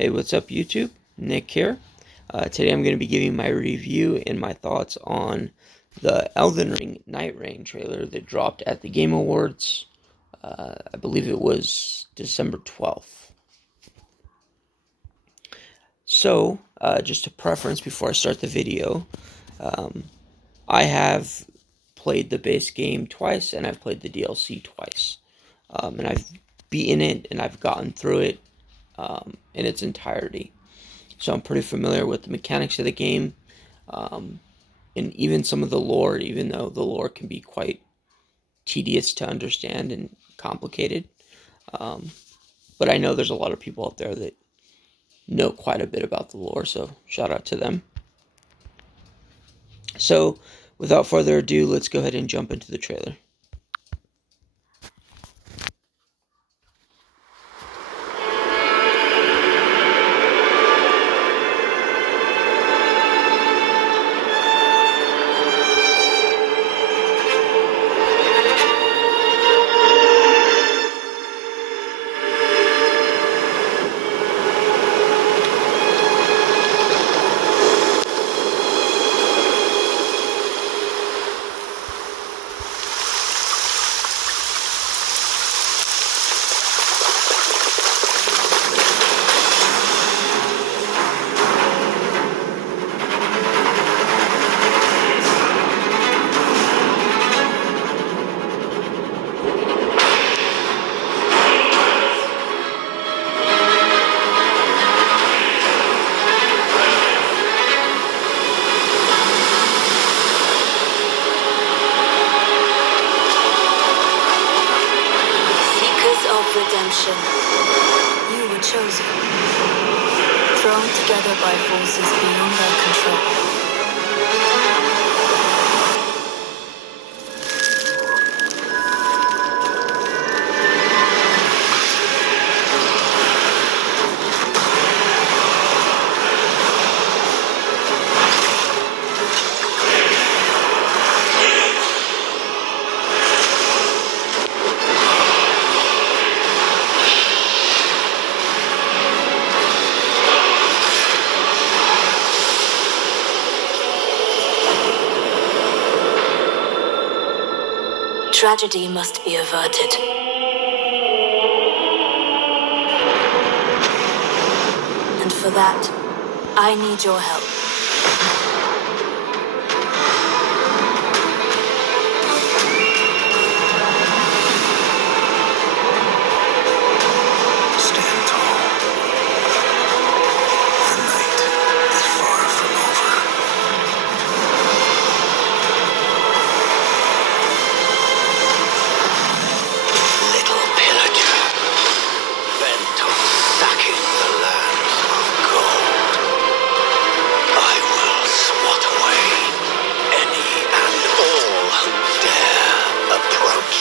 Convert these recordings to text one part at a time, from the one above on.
Hey, what's up YouTube? Nick here. Today I'm going to be giving my review and my thoughts on the Elden Ring NightReign trailer that dropped at the Game Awards. I believe it was December 12th. So, just a preference before I start the video. I have played the base game twice and I've played the DLC twice. And I've beaten it and I've gotten through it in its entirety. So I'm pretty familiar with the mechanics of the game, and even some of the lore, even though the lore can be quite tedious to understand and complicated. But I know there's a lot of people out there that know quite a bit about the lore, so shout out to them. So without further ado, let's go ahead and jump into the trailer. Redemption. You were chosen, thrown together by forces beyond their control. Tragedy must be averted. And for that, I need your help. Stand tall. The night is far from over. Little pillager, bent on sacking the lands of gold, I will swat away any and all who dare approach.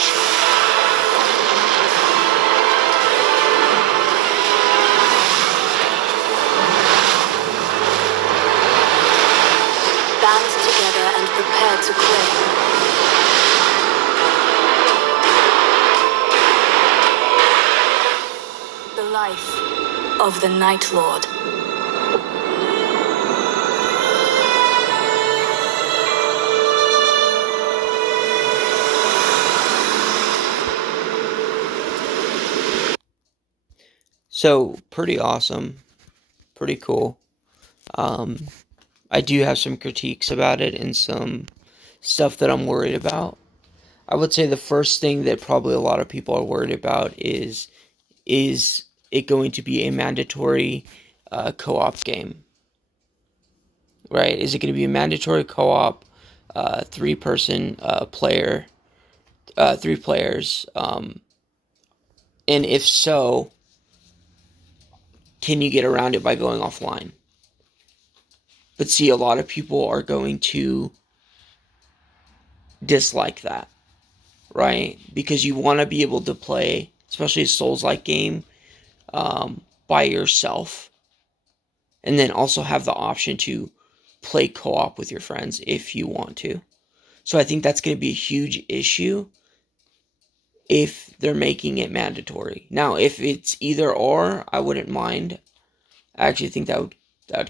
Band together and prepare to claim. The life of the Night Lord. So pretty awesome, pretty cool. I do have some critiques about it and some stuff that I'm worried about. I would say the first thing that probably a lot of people are worried about is it going to be a mandatory co-op game? Right? Is it going to be a mandatory co-op, three-person player, three players? And if so, can you get around it by going offline? But see, a lot of people are going to dislike that, right? Because you want to be able to play, especially a Souls-like game, by yourself, and then also have the option to play co-op with your friends if you want to. So I think that's going to be a huge issue if they're making it mandatory. Now, if it's either or, I wouldn't mind. I actually think that would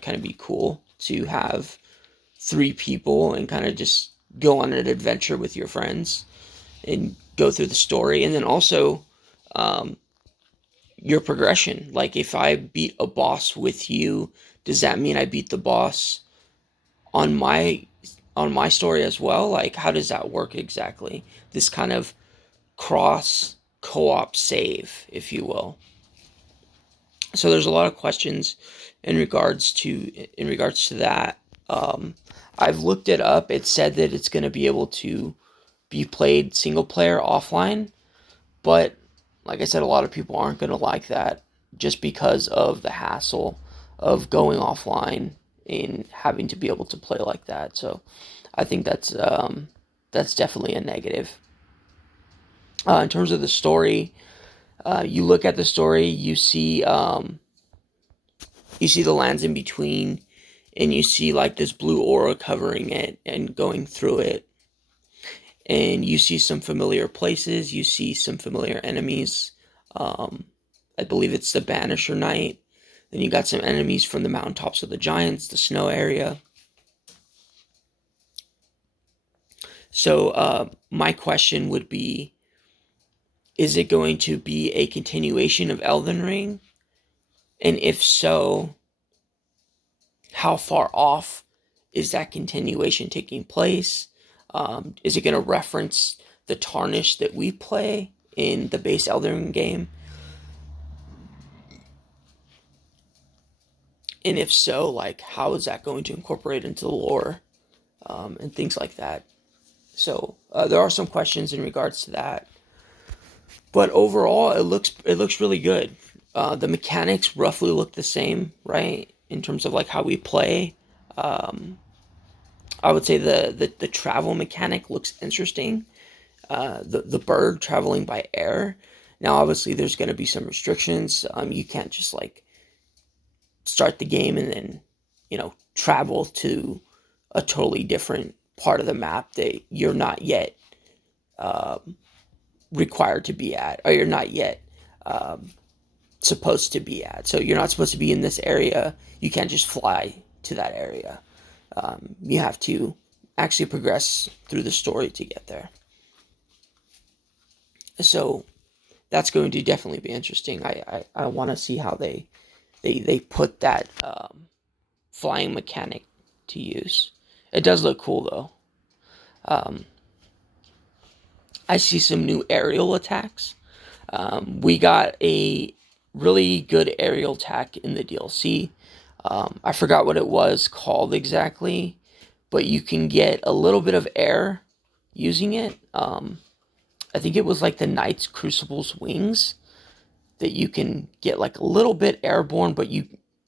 kind of be cool to have 3 people and kind of just go on an adventure with your friends and go through the story. And then also um, your progression. Like if I beat a boss with you, does that mean I beat the boss on my story as well? Like how does that work exactly? This kind of cross co-op save, if you will. So there's a lot of questions in regards to that. I've looked it up. It said that it's going to be able to be played single player offline, but like I said, a lot of people aren't going to like that just because of the hassle of going offline and having to be able to play like that. So I think that's definitely a negative. In terms of the story, you look at the story, you see the lands in between, and you see like this blue aura covering it and going through it, and you see some familiar places, you see some familiar enemies. I believe it's the Banisher Knight. Then you got some enemies from the mountaintops of the giants, the snow area. So my question would be, is it going to be a continuation of Elden Ring? And if so, how far off is that continuation taking place? Is it going to reference the Tarnish that we play in the base Elden Ring game? And if so, like, how is that going to incorporate into the lore and things like that? So there are some questions in regards to that, but overall, it looks really good. The mechanics roughly look the same, right? In terms of like how we play. I would say the travel mechanic looks interesting. The bird traveling by air. Now, obviously, there's going to be some restrictions. You can't just like start the game and then travel to a totally different part of the map that you're not yet required to be at, or you're not yet supposed to be at. So you're not supposed to be in this area. You can't just fly to that area. You have to actually progress through the story to get there. So that's going to definitely be interesting. I want to see how they put that flying mechanic to use. It does look cool though. I see some new aerial attacks. We got a really good aerial attack in the DLC. I forgot what it was called exactly, but you can get a little bit of air using it. I think it was like the Knight's Crucible's wings that you can get like a little bit airborne, but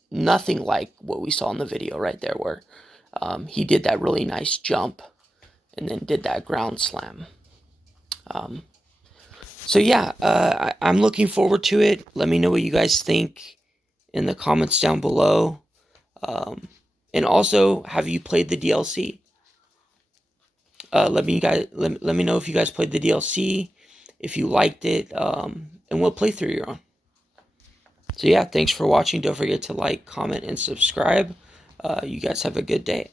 nothing like what we saw in the video right there where he did that really nice jump and then did that ground slam. So yeah, I'm looking forward to it. Let me know what you guys think in the comments down below. And also, have you played the DLC? Let me know if you guys played the DLC, if you liked it, and what playthrough you're on. So yeah, thanks for watching. Don't forget to like, comment, and subscribe. You guys have a good day.